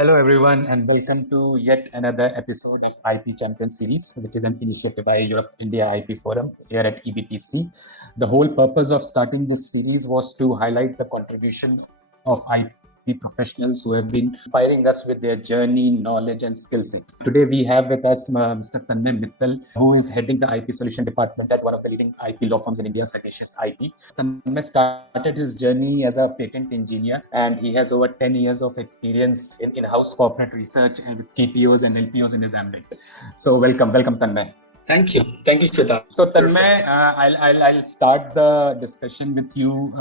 Hello, everyone, and welcome to yet another episode of IP Champion Series, which is an initiative by Europe India IP Forum here at EBTC. The whole purpose of starting this series was to highlight the contribution of IP professionals who have been inspiring us with their journey, knowledge, and skill set. Today, we have with us Mr. Tanmay Mittal, who is heading the IP solution department at one of the leading IP law firms in India, Sagacious IP. Tanmay started his journey as a patent engineer, and he has over 10 years of experience in in-house corporate research and with KPOs and LPOs in his ambit. So, welcome, Tanmay. Thank you, Shwetabh. So, Tanmay, I'll start the discussion with you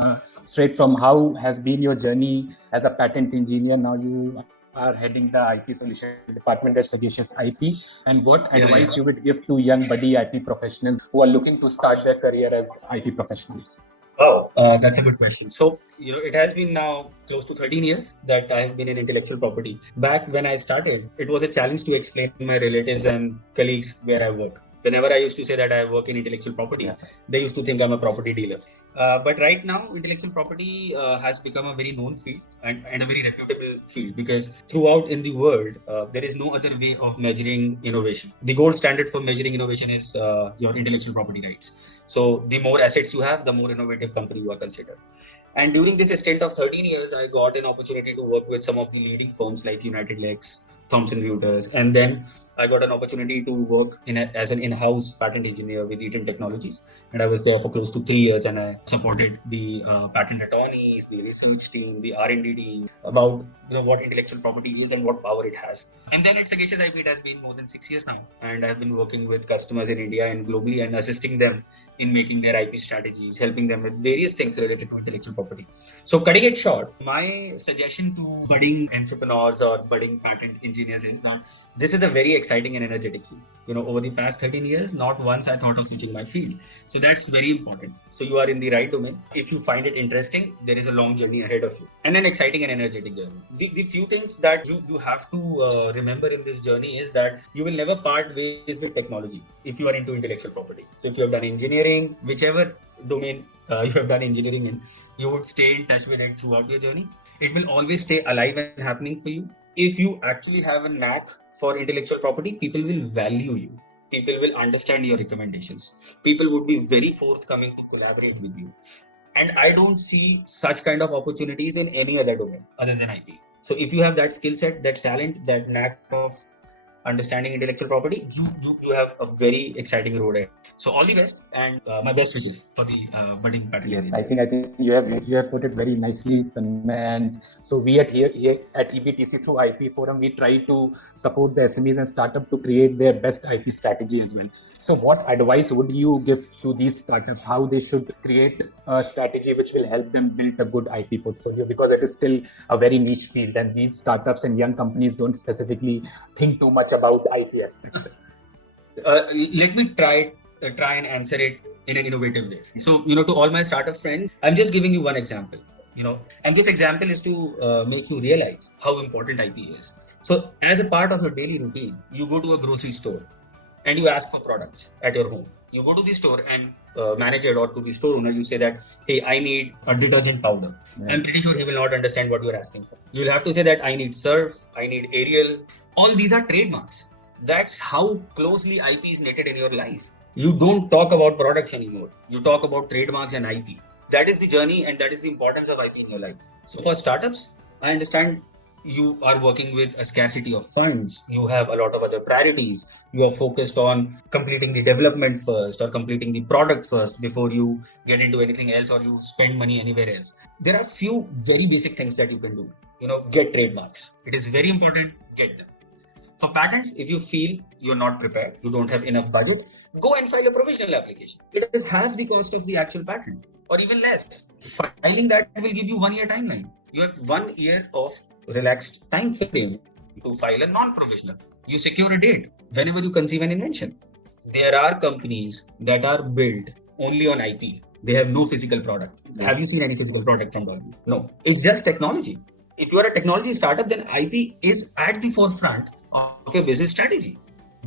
straight from how has been your journey as a patent engineer. Now you are heading the IP solution department at Sagacious IP, and what advice you would give to young buddy IP professionals who are looking to start their career as IP professionals? Oh, that's a good question. So, it has been now close to 13 years that I have been in intellectual property. Back when I started, it was a challenge to explain to my relatives and colleagues where I work. Whenever I used to say that I work in intellectual property, they used to think I'm a property dealer. But right now, intellectual property has become a very known field and a very reputable field, because throughout in the world, there is no other way of measuring innovation. The gold standard for measuring innovation is your intellectual property rights. So the more assets you have, the more innovative company you are considered. And during this stint of 13 years, I got an opportunity to work with some of the leading firms like United Lex, Thomson Reuters, and then I got an opportunity to work as an in-house patent engineer with Eaton Technologies, and I was there for close to 3 years, and I supported the patent attorneys, the research team, the R&D team about what intellectual property is and what power it has. And then at Sagacious IP, it has been more than 6 years now, and I've been working with customers in India and globally and assisting them in making their IP strategies, helping them with various things related to intellectual property. So cutting it short, my suggestion to budding entrepreneurs or budding patent engineers is that this is a very exciting and energetic field. Over the past 13 years, not once I thought of switching my field. So that's very important. So you are in the right domain. If you find it interesting, there is a long journey ahead of you and an exciting and energetic journey. The few things that you have to remember in this journey is that you will never part ways with technology if you are into intellectual property. So if you have done engineering, whichever domain you have done engineering in, you would stay in touch with it throughout your journey. It will always stay alive and happening for you. If you actually have a knack for intellectual property, people will value you. People will understand your recommendations. People would be very forthcoming to collaborate with you. And I don't see such kind of opportunities in any other domain other than IP. So if you have that skill set, that talent, that knack of understanding intellectual property, you have a very exciting road ahead. So all the best, and my best wishes for the budding patent. Yes, I think you have put it very nicely, and so we here at EBTC through IP Forum, we try to support the SMEs and startup to create their best IP strategy as well. So what advice would you give to these startups, how they should create a strategy which will help them build a good IP portfolio, because it is still a very niche field and these startups and young companies don't specifically think too much about the IP aspect? Let me try and answer it in an innovative way. So, to all my startup friends, I'm just giving you one example, and this example is to make you realize how important IP is. So as a part of your daily routine, you go to a grocery store and you ask for products at your home. You go to the store and manager or to the store owner, you say that, hey, I need a detergent powder. Yeah. I'm pretty sure he will not understand what you're asking for. You'll have to say that I need Surf, I need Ariel. All these are trademarks. That's how closely IP is knitted in your life. You don't talk about products anymore. You talk about trademarks and IP. That is the journey and that is the importance of IP in your life. So for startups, I understand you are working with a scarcity of funds. You have a lot of other priorities. You are focused on completing the development first or completing the product first before you get into anything else or you spend money anywhere else. There are few very basic things that you can do. Get trademarks. It is very important. Get them. For patents, if you feel you're not prepared, you don't have enough budget, go and file a provisional application. It is half the cost of the actual patent or even less. Filing that will give you 1 year timeline. You have 1 year of relaxed time frame to file a non-provisional. You secure a date whenever you conceive an invention. There are companies that are built only on IP. They have no physical product. Have you seen any physical product from them? No. It's just technology. If you are a technology startup, then IP is at the forefront of your business strategy.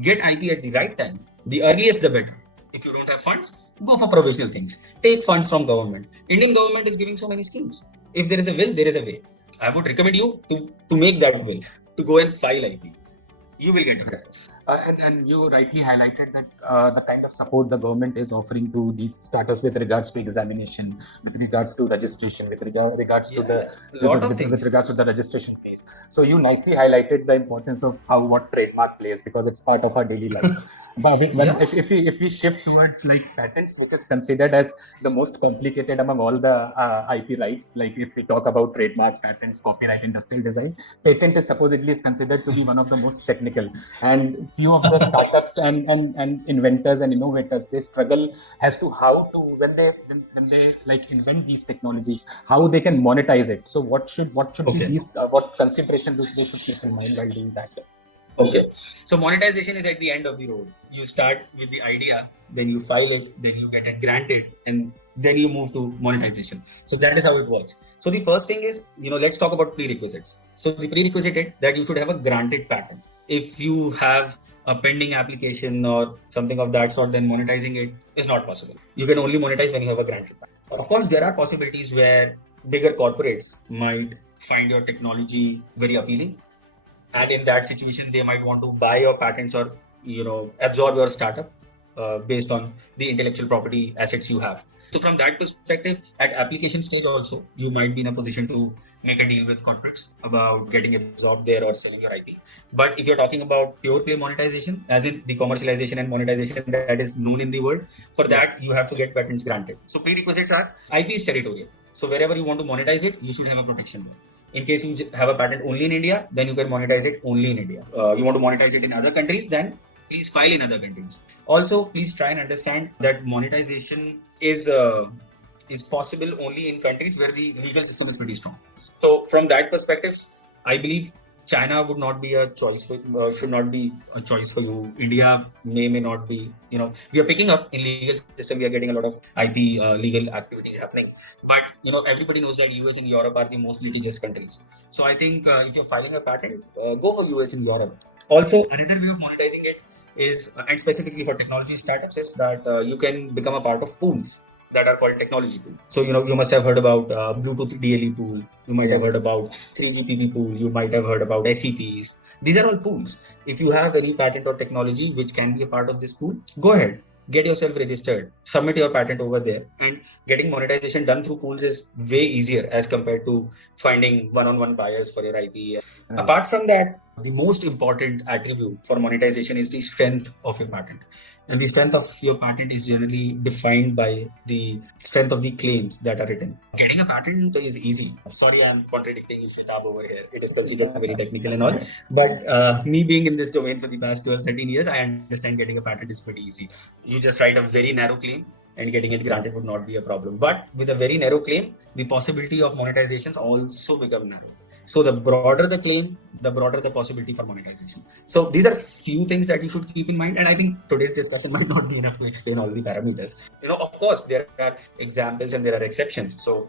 Get IP at the right time. The earliest, the better. If you don't have funds, go for provisional things. Take funds from government. Indian government is giving so many schemes. If there is a will, there is a way. I would recommend you to make that will. to go and file IP. You will get it. And you rightly highlighted that the kind of support the government is offering to these startups with regards to examination, with regards to registration, with regards to the with regards to the registration phase. So you nicely highlighted the importance of how what trademark plays, because it's part of our daily life. But if we shift towards like patents, which is considered as the most complicated among all the IP rights, like if we talk about trademark, patents, copyright, industrial design, patent is supposedly considered to be one of the most technical. And few of the startups and inventors and innovators, they struggle as to how to when they like invent these technologies, how they can monetize it. So what should be these what consideration they should keep in mind while doing that? Okay. So monetization is at the end of the road. You start with the idea, then you file it, then you get it granted, and then you move to monetization. So that is how it works. So the first thing is, let's talk about prerequisites. So the prerequisite is that you should have a granted patent. If you have a pending application or something of that sort, then monetizing it is not possible. You can only monetize when you have a granted patent. Of course, there are possibilities where bigger corporates might find your technology very appealing, and in that situation they might want to buy your patents or absorb your startup based on the intellectual property assets you have. So from that perspective, at application stage also, you might be in a position to make a deal with corporates about getting absorbed there or selling your IP. But if you're talking about pure play monetization, as in the commercialization and monetization that is known in the world, for that you have to get patents granted. So prerequisites are IP is territorial. So wherever you want to monetize it, you should have a protection. In case you have a patent only in India, then you can monetize it only in India. You want to monetize it in other countries, then please file in other countries. Also, please try and understand that monetization is possible only in countries where the legal system is pretty strong. So, from that perspective, I believe China would not be a choice for, should not be a choice for you. India may not be. We are picking up in legal system. We are getting a lot of IP legal activities happening. But everybody knows that US and Europe are the most litigious countries. So I think if you're filing a patent, go for US and Europe. Also, another way of monetizing it is, and specifically for technology startups, is that you can become a part of pools that are called technology pool. So you must have heard about Bluetooth DLE pool. You might have heard about 3GPP pool. You might have heard about SEPs. These are all pools. If you have any patent or technology which can be a part of this pool, go ahead, get yourself registered, submit your patent over there, and getting monetization done through pools is way easier as compared to finding one-on-one buyers for your IP. Apart from that, the most important attribute for monetization is the strength of your patent. And the strength of your patent is generally defined by the strength of the claims that are written. Getting a patent is easy. Sorry, I'm contradicting you, Shwetabh, over here. It is considered very technical and all. But me being in this domain for the past 12, 13 years, I understand getting a patent is pretty easy. You just write a very narrow claim and getting it granted would not be a problem. But with a very narrow claim, the possibility of monetizations also become narrow. So the broader the claim, the broader the possibility for monetization. So these are few things that you should keep in mind. And I think today's discussion might not be enough to explain all the parameters. Of course, there are examples and there are exceptions. So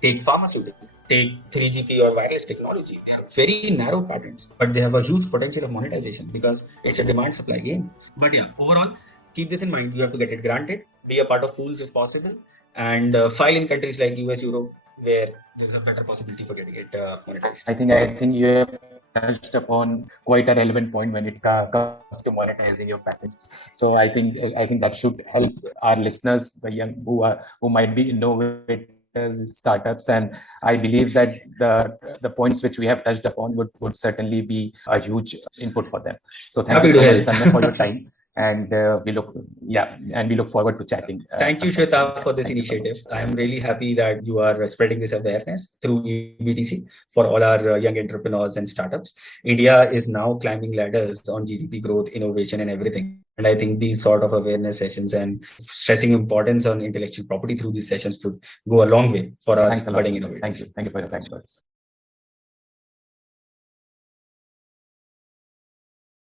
take pharmaceutical, take 3GP or wireless technology. They have very narrow patents, but they have a huge potential of monetization because it's a demand supply game. But yeah, overall, keep this in mind. You have to get it granted, be a part of pools if possible, and file in countries like US, Europe, where there's a better possibility for getting it monetized. I think you have touched upon quite a relevant point when it comes to monetizing your patents. So I think that should help our listeners, the young who might be innovators, startups, and I believe that the points which we have touched upon would certainly be a huge input for them. So thank you so much, Tanmay, for your time. And we look forward to chatting. Thank you, Shwetabh, for this initiative. I am really happy that you are spreading this awareness through EBTC for all our young entrepreneurs and startups. India is now climbing ladders on GDP growth, innovation, and everything. And I think these sort of awareness sessions and stressing importance on intellectual property through these sessions would go a long way for our budding innovators. Thank you for your kind words.